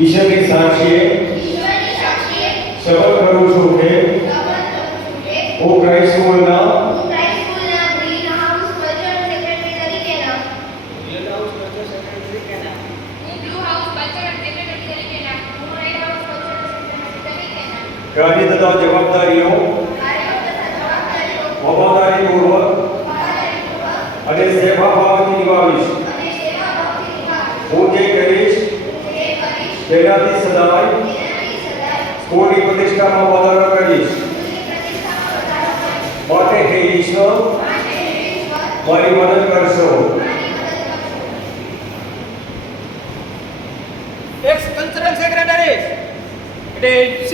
ઈશ્વરની સાક્ષીએ શપથ કરું છું કે હું ક્રાઇસ્ટ સ્કૂલના કાર્ય તથા જવાબદારીઓ વફાદારીપૂર્વક અને સેવાભાવથી નિભાવીશ. હું જે કરીશ તેનાથી સદાય સ્કૂલની પ્રતિષ્ઠામાં વધારો કરીશ. માટે હે ઈશ્વર મારી મદદ કરશો. Ex-cultural secretary. It is